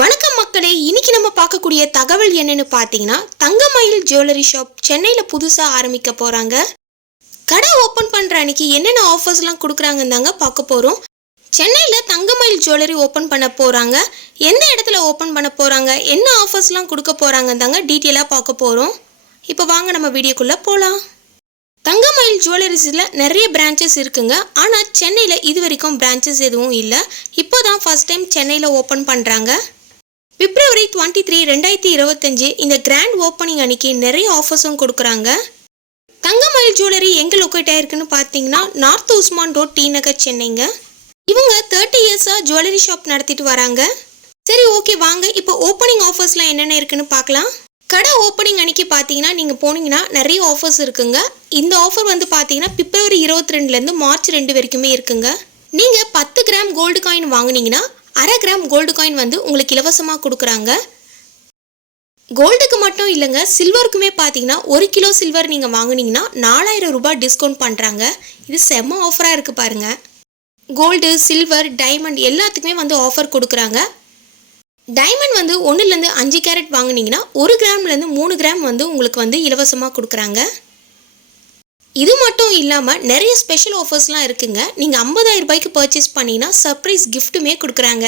வணக்கம் மக்களே, இன்னைக்கு நம்ம பார்க்கக்கூடிய தகவல் என்னன்னு பார்த்தீங்கன்னா, தங்கமயில் ஜுவல்லரி ஷாப் சென்னையில் புதுசாக ஆரம்பிக்க போகிறாங்க. கடை ஓப்பன் பண்ணுற அன்னைக்கு என்னென்ன ஆஃபர்ஸ்லாம் கொடுக்குறாங்கன்னு தாங்க பார்க்க போகிறோம். சென்னையில் தங்கமயில் ஜுவல்லரி ஓப்பன் பண்ண போகிறாங்க. எந்த இடத்துல ஓப்பன் பண்ண போகிறாங்க, என்ன ஆஃபர்ஸ்லாம் கொடுக்க போகிறாங்கன்னு தாங்க டீட்டெயிலாக பார்க்க போகிறோம். இப்போ வாங்க நம்ம வீடியோக்குள்ளே போகலாம். தங்கமயில் ஜுவல்லரிஸில் நிறைய பிரான்ச்சஸ் இருக்குங்க. ஆனால் சென்னையில் இது வரைக்கும் பிரான்ச்சஸ் எதுவும் இல்லை. இப்போ தான் ஃபஸ்ட் டைம் சென்னையில் ஓப்பன் பண்ணுறாங்க. February 23, 2025 இந்த கிராண்ட் ஓப்பனிங் அன்னைக்கு நிறைய ஆஃபர்ஸும் கொடுக்குறாங்க. தங்கமயில் ஜுவல்லரி எங்கே லொக்கேட் ஆயிருக்குன்னு பார்த்தீங்கன்னா, நார்த் உஸ்மான் ரோட், டி நகர், சென்னைங்க. இவங்க 30 இயர்ஸாக ஜுவல்லரி ஷாப் நடத்திட்டு வராங்க. சரி, ஓகே, வாங்க இப்போ ஓப்பனிங் ஆஃபர்ஸ்லாம் என்னென்ன இருக்குன்னு பார்க்கலாம். கடை ஓப்பனிங் அன்னைக்கு பார்த்தீங்கன்னா, நீங்கள் போனீங்கன்னா நிறைய ஆஃபர்ஸ் இருக்குங்க. இந்த ஆஃபர் வந்து பார்த்தீங்கன்னா February 22 மார்ச் 2 வரைக்குமே இருக்குங்க. நீங்கள் 10 கிராம் கோல்டு காயின் வாங்கினீங்கன்னா 1/2 கிராம் கோல்டு காயின் வந்து உங்களுக்கு இலவசமாக கொடுக்குறாங்க. கோல்டுக்கு மட்டும் இல்லைங்க, சில்வருக்குமே பார்த்தீங்கன்னா 1 கிலோ சில்வர் நீங்கள் வாங்கினீங்கன்னா 4000 ரூபாய் டிஸ்கவுண்ட் பண்ணுறாங்க. இது செம்ம ஆஃபராக இருக்குது பாருங்கள். கோல்டு, சில்வர், டைமண்ட் எல்லாத்துக்குமே வந்து ஆஃபர் கொடுக்குறாங்க. டைமண்ட் வந்து 1லேருந்து 5 கேரட் வாங்கினீங்கன்னா 1 கிராம்லேருந்து 3 கிராம் வந்து உங்களுக்கு வந்து இலவசமாக கொடுக்குறாங்க. இது மட்டும் இல்லாமல் நிறைய ஸ்பெஷல் ஆஃபர்ஸ்லாம் இருக்குங்க. நீங்கள் 50,000 ரூபாய்க்கு பர்ச்சேஸ் பண்ணிங்கன்னா சர்ப்ரைஸ் கிஃப்ட்டுமே கொடுக்குறாங்க.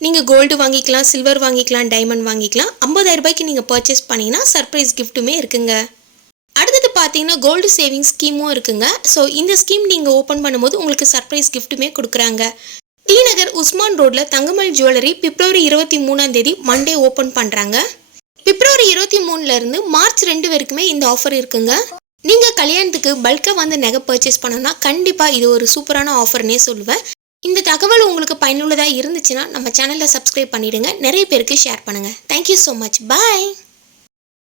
நீங்கள் கோல்டு வாங்கிக்கலாம், சில்வர் வாங்கிக்கலாம், டைமண்ட் வாங்கிக்கலாம். 50,000 ரூபாய்க்கு நீங்கள் பர்ச்சேஸ் பண்ணிங்கன்னா சர்ப்ரைஸ் கிஃப்ட்டுமே இருக்குங்க. அடுத்தது பார்த்தீங்கன்னா கோல்டு சேவிங்ஸ் ஸ்கீமும் இருக்குங்க. ஸோ இந்த ஸ்கீம் நீங்கள் ஓப்பன் பண்ணும்போது உங்களுக்கு சர்ப்ரைஸ் கிஃப்ட்டுமே கொடுக்குறாங்க. டி நகர் உஸ்மான் ரோட்டில் தங்கமயில் ஜுவல்லரி February 23 மண்டே ஓப்பன் பண்ணுறாங்க. February 23 மார்ச் 2 வரைக்குமே இந்த ஆஃபர் இருக்குங்க. நீங்கள் கல்யாணத்துக்கு பல்காக வந்து நகை பர்ச்சேஸ் பண்ணோன்னா கண்டிப்பாக இது ஒரு சூப்பரான ஆஃபர்னே சொல்லுவேன். இந்த தகவல் உங்களுக்கு பயனுள்ளதாக இருந்துச்சுன்னா நம்ம சேனலை சப்ஸ்கிரைப் பண்ணிவிடுங்க. நிறைய பேருக்கு ஷேர் பண்ணுங்கள். Thank you so much. பாய்.